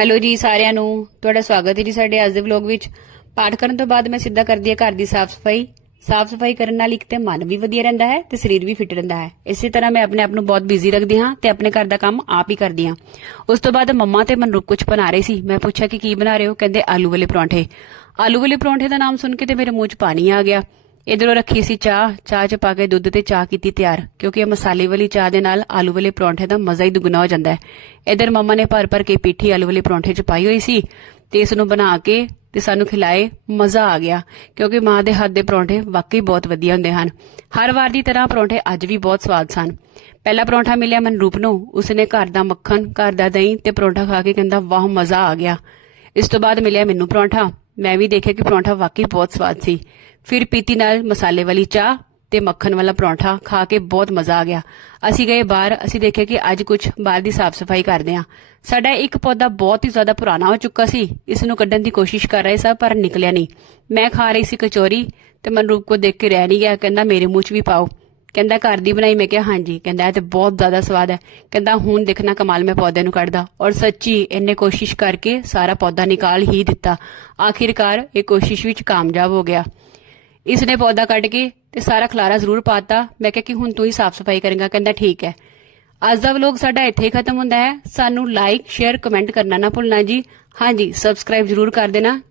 Hello ਜੀ ਸਾਰਿਆਂ ਨੂੰ। ਤੁਹਾਡਾ ਸਵਾਗਤ ਹੈ ਜੀ ਸਾਡੇ ਅੱਜ ਦੇ ਵਲੌਗ ਵਿੱਚ। ਪਾਠ ਕਰਨ ਤੋਂ ਬਾਅਦ ਮੈਂ ਸਿੱਧਾ ਕਰਦੀ ਹਾਂ ਘਰ ਦੀ ਸਾਫ਼ ਸਫ਼ਾਈ। ਸਾਫ਼ ਸਫ਼ਾਈ ਕਰਨ ਨਾਲ ਇੱਕ ਤੇ ਮਨ ਵੀ ਵਧੀਆ ਰਹਿੰਦਾ ਹੈ ਤੇ ਸਰੀਰ ਵੀ ਫਿੱਟ ਰਹਿੰਦਾ ਹੈ। ਇਸੇ ਤਰ੍ਹਾਂ ਮੈਂ ਆਪਣੇ ਆਪ ਨੂੰ ਬਹੁਤ ਬਿਜ਼ੀ ਰੱਖਦੀ ਹਾਂ ਤੇ ਆਪਣੇ ਘਰ ਦਾ ਕੰਮ ਆਪ ਹੀ ਕਰਦੀ ਹਾਂ। ਉਸ ਤੋਂ ਬਾਅਦ ਮੰਮਾ ਤੇ ਮਨਰੂਪ ਕੁਝ ਬਣਾ ਰਹੇ ਸੀ। ਮੈਂ ਪੁੱਛਿਆ ਕਿ ਕੀ ਬਣਾ ਰਹੇ ਹੋ? ਕਹਿੰਦੇ ਆਲੂ ਵਾਲੇ ਪਰੌਂਠੇ। ਆਲੂ ਵਾਲੇ ਪਰੌਂਠੇ ਦਾ ਨਾਮ ਸੁਣ ਕੇ ਤੇ ਮੇਰੇ ਮੂੰਹ 'ਚ ਪਾਣੀ ਆ ਗਿਆ। ਇਧਰੋਂ ਰੱਖੀ ਸੀ ਚਾਹ ਚਾਹ 'ਚ ਪਾ ਕੇ ਦੁੱਧ ਤੇ ਚਾਹ ਕੀਤੀ ਤਿਆਰ, ਕਿਉਂਕਿ ਇਹ ਮਸਾਲੇ ਵਾਲੀ ਚਾਹ ਦੇ ਨਾਲ ਆਲੂ ਵਾਲੇ ਪਰੌਂਠੇ ਦਾ ਮਜ਼ਾ ਹੀ ਦੁੱਗਣਾ ਹੋ ਜਾਂਦਾ ਹੈ। ਇਧਰ ਮੰਮਾ ਨੇ ਭਰ ਭਰ ਕੇ ਪੀਠੀ ਆਲੂ ਵਾਲੇ ਪਰੌਂਠੇ 'ਚ ਪਾਈ ਹੋਈ ਸੀ ਤੇ ਇਸ ਨੂੰ ਬਣਾ ਕੇ ਤੇ ਸਾਨੂੰ ਖਿਲਾਏ, ਮਜ਼ਾ ਆ ਗਿਆ, ਕਿਉਂਕਿ ਮਾਂ ਦੇ ਹੱਥ ਦੇ ਪਰੌਂਠੇ ਵਾਕਈ ਬਹੁਤ ਵਧੀਆ ਹੁੰਦੇ ਹਨ। ਹਰ ਵਾਰ ਦੀ ਤਰ੍ਹਾਂ ਪਰੌਂਠੇ ਅੱਜ ਵੀ ਬਹੁਤ ਸਵਾਦ ਸਨ। ਪਹਿਲਾ ਪਰੌਂਠਾ ਮਿਲਿਆ ਮਨਰੂਪ ਨੂੰ, ਉਸਨੇ ਘਰ ਦਾ ਮੱਖਣ, ਘਰ ਦਾ ਦਹੀਂ ਤੇ ਪਰੌਂਠਾ ਖਾ ਕੇ ਕਹਿੰਦਾ, ਵਾਹ, ਮਜ਼ਾ ਆ ਗਿਆ। ਇਸ ਤੋਂ ਬਾਅਦ ਮਿਲਿਆ ਮੈਨੂੰ ਪਰੌਂਠਾ। ਮੈਂ ਵੀ ਦੇਖਿਆ ਕਿ ਪਰੌਂਠਾ ਵਾਕਈ ਬਹੁਤ ਸਵਾਦ ਸੀ। ਫਿਰ ਪੀਤੀ ਨਾਲ ਮਸਾਲੇ ਵਾਲੀ ਚਾਹ ਤੇ ਮੱਖਣ ਵਾਲਾ ਪਰੌਂਠਾ ਖਾ ਕੇ ਬਹੁਤ ਮਜ਼ਾ ਆ ਗਿਆ। ਅਸੀਂ ਗਏ ਬਾਹਰ, ਅਸੀਂ ਦੇਖਿਆ ਕਿ ਅੱਜ ਕੁਝ ਬਾਹਰ ਦੀ ਸਾਫ਼ ਸਫ਼ਾਈ ਕਰਦੇ ਹਾਂ। ਸਾਡਾ ਇੱਕ ਪੌਦਾ ਬਹੁਤ ਹੀ ਜ਼ਿਆਦਾ ਪੁਰਾਣਾ ਹੋ ਚੁੱਕਾ ਸੀ। ਇਸ ਨੂੰ ਕੱਢਣ ਦੀ ਕੋਸ਼ਿਸ਼ ਕਰ ਰਹੇ ਸਾਂ, ਪਰ ਨਿਕਲਿਆ ਨਹੀਂ। ਮੈਂ ਖਾ ਰਹੀ ਸੀ ਕਚੋਰੀ ਤੇ ਮਨਰੂਪ ਕੋ ਦੇਖ ਕੇ ਰਹਿ ਨਹੀਂ ਗਿਆ। ਕਹਿੰਦਾ, ਮੇਰੇ ਮੂੰਹ 'ਚ ਵੀ ਪਾਓ। ਕਹਿੰਦਾ, ਘਰ ਦੀ ਬਣਾਈ। ਮੈਂ ਕਿਹਾ, ਹਾਂਜੀ। ਕਹਿੰਦਾ, ਇਹ ਤੇ ਬਹੁਤ ਜ਼ਿਆਦਾ ਸਵਾਦ ਹੈ। ਕਹਿੰਦਾ, ਹੁਣ ਦੇਖਣਾ ਕਮਾਲ ਮੈਂ ਪੌਦੇ ਨੂੰ ਕੱਢਦਾ। ਔਰ ਸੱਚੀ ਇਹਨੇ ਕੋਸ਼ਿਸ਼ ਕਰਕੇ ਸਾਰਾ ਪੌਦਾ ਨਿਕਾਲ ਹੀ ਦਿੱਤਾ। ਆਖਿਰਕਾਰ ਇਹ ਕੋਸ਼ਿਸ਼ ਵਿੱਚ ਕਾਮਯਾਬ ਹੋ ਗਿਆ। ਇਸ ਨੇ ਪੌਦਾ ਕੱਢ ਕੇ ਤੇ ਸਾਰਾ ਖਲਾਰਾ ਜ਼ਰੂਰ ਪਾਤਾ। ਮੈਂ ਕਿਹਾ ਕਿ ਹੁਣ ਤੂੰ ਹੀ ਸਾਫ਼ ਸਫ਼ਾਈ ਕਰੇਗਾ, ਕਹਿੰਦਾ ਠੀਕ ਹੈ। ਅੱਜ ਦਾ ਵਲੋਗ ਸਾਡਾ ਇੱਥੇ ਹੀ ਖਤਮ ਹੁੰਦਾ ਹੈ। ਸਾਨੂੰ ਲਾਈਕ ਸ਼ੇਅਰ ਕਮੈਂਟ ਕਰਨਾ ਨਾ ਭੁੱਲਣਾ ਜੀ। ਹਾਂਜੀ ਸਬਸਕ੍ਰਾਈਬ ਜ਼ਰੂਰ ਕਰ ਦੇਣਾ।